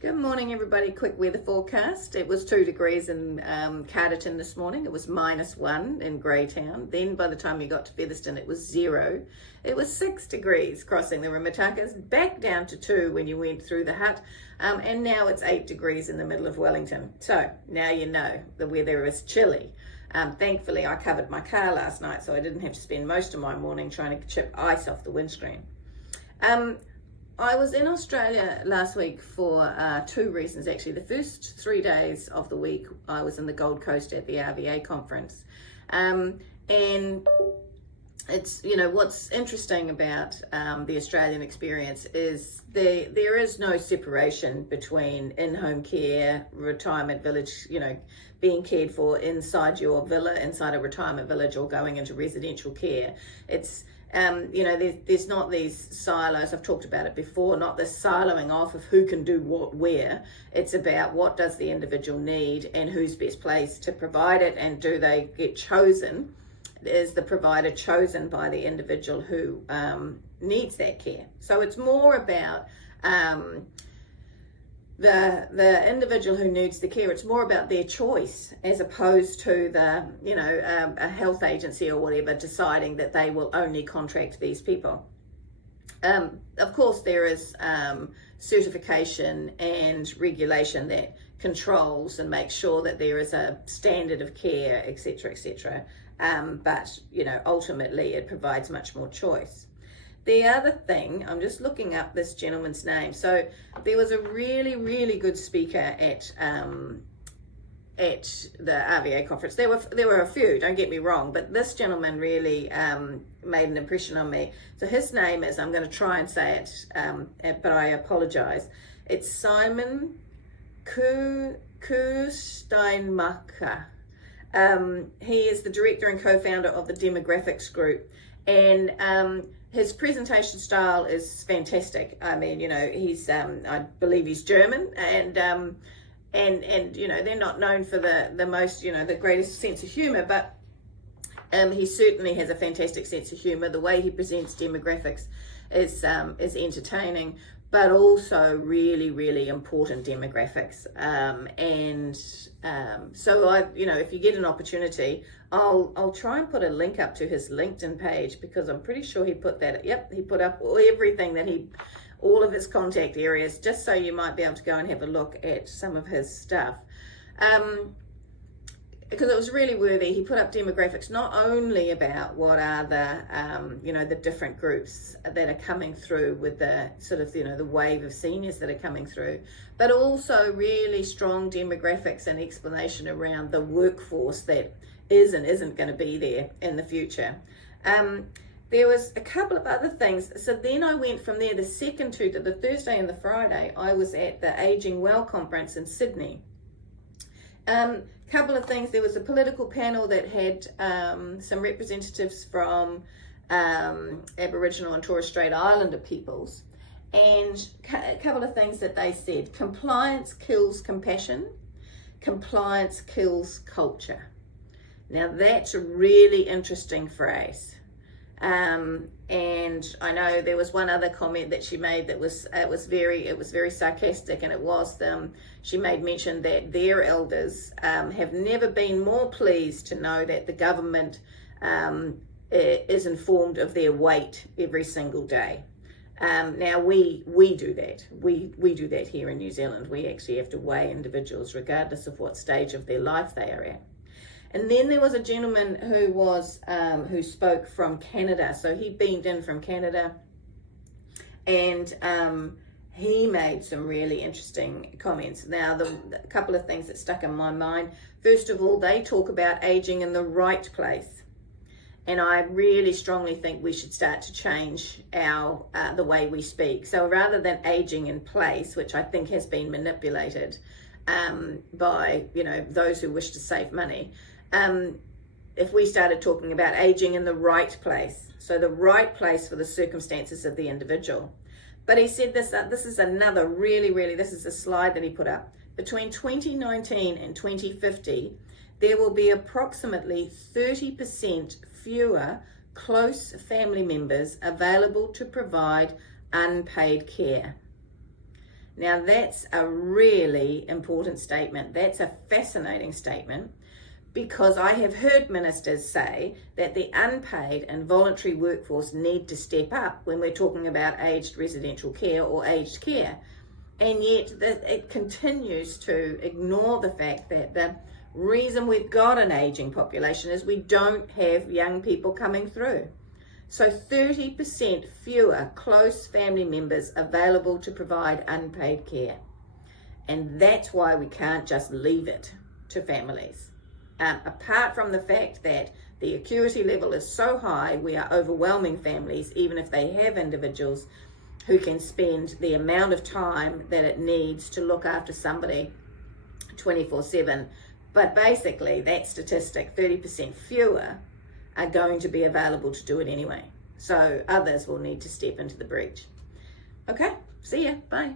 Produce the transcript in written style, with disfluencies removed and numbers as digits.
Good morning, everybody. Quick weather forecast. It was 2 degrees in Carterton this morning. It was -1 in Greytown. Then by the time you got to Featherston, it was 0. It was 6 degrees crossing the Rimatakas, back down to 2 when you went through the hut. And now it's 8 degrees in the middle of Wellington. So now you know the weather is chilly. Thankfully, I covered my car last night, so I didn't have to spend most of my morning trying to chip ice off the windscreen. I was in Australia last week for 2 reasons, actually. The first 3 days of the week, I was in the Gold Coast at the RVA conference. And it's, what's interesting about the Australian experience is there is no separation between in-home care, retirement village, being cared for inside your villa, inside a retirement village, or going into residential care. It's there's not these silos. I've talked about it before, not this siloing off of who can do what where. It's about what does the individual need and who's best placed to provide it, and do they get chosen? Is the provider chosen by the individual who needs that care? So it's more about the individual who needs the care. It's more about their choice, as opposed to a health agency or whatever deciding that they will only contract these people. Of course, there is certification and regulation that controls and makes sure that there is a standard of care, etc., etc. But ultimately, it provides much more choice. The other thing, I'm just looking up this gentleman's name. So there was a really, really good speaker at the RVA conference. There were a few, don't get me wrong, but this gentleman really made an impression on me. So his name is, I'm going to try and say it, but I apologize. It's Simon Steinmacher. He is the director and co-founder of the Demographics Group, and his presentation style is fantastic. I mean, he's I believe he's German, and they're not known for the most, the greatest sense of humor, but he certainly has a fantastic sense of humor. The way he presents demographics is entertaining, but also really, really important demographics. So if you get an opportunity, I'll try and put a link up to his LinkedIn page, because I'm pretty sure he put that. Yep, he put up everything all of his contact areas, just so you might be able to go and have a look at some of his stuff. Because it was really worthy. He put up demographics not only about what are the different groups that are coming through with the sort of, the wave of seniors that are coming through, but also really strong demographics and explanation around the workforce that is and isn't going to be there in the future. There was a couple of other things. So then I went from there, the second two, to the Thursday and the Friday, I was at the Aging Well conference in Sydney. Couple of things. There was a political panel that had some representatives from Aboriginal and Torres Strait Islander peoples, and a couple of things that they said. Compliance kills compassion. Compliance kills culture. Now that's a really interesting phrase. And I know there was one other comment that she made that was very sarcastic, and it was she made mention that their elders have never been more pleased to know that the government is informed of their weight every single day. Now we do that. We do that here in New Zealand. We actually have to weigh individuals regardless of what stage of their life they are at. And then there was a gentleman who spoke from Canada. So he beamed in from Canada, and he made some really interesting comments. Now, a couple of things that stuck in my mind. First of all, they talk about aging in the right place. And I really strongly think we should start to change the way we speak. So rather than aging in place, which I think has been manipulated by those who wish to save money, if we started talking about aging in the right place, so the right place for the circumstances of the individual. But he said this is another this is a slide that he put up. Between 2019 and 2050, there will be approximately 30% fewer close family members available to provide unpaid care. Now that's a really important statement. That's a fascinating statement, because I have heard ministers say that the unpaid and voluntary workforce need to step up when we're talking about aged residential care or aged care. And yet it continues to ignore the fact that the reason we've got an aging population is we don't have young people coming through. So 30% fewer close family members available to provide unpaid care. And that's why we can't just leave it to families. Apart from the fact that the acuity level is so high, we are overwhelming families, even if they have individuals who can spend the amount of time that it needs to look after somebody 24/7. But basically, that statistic, 30% fewer, are going to be available to do it anyway. So others will need to step into the breach. Okay, see ya, bye.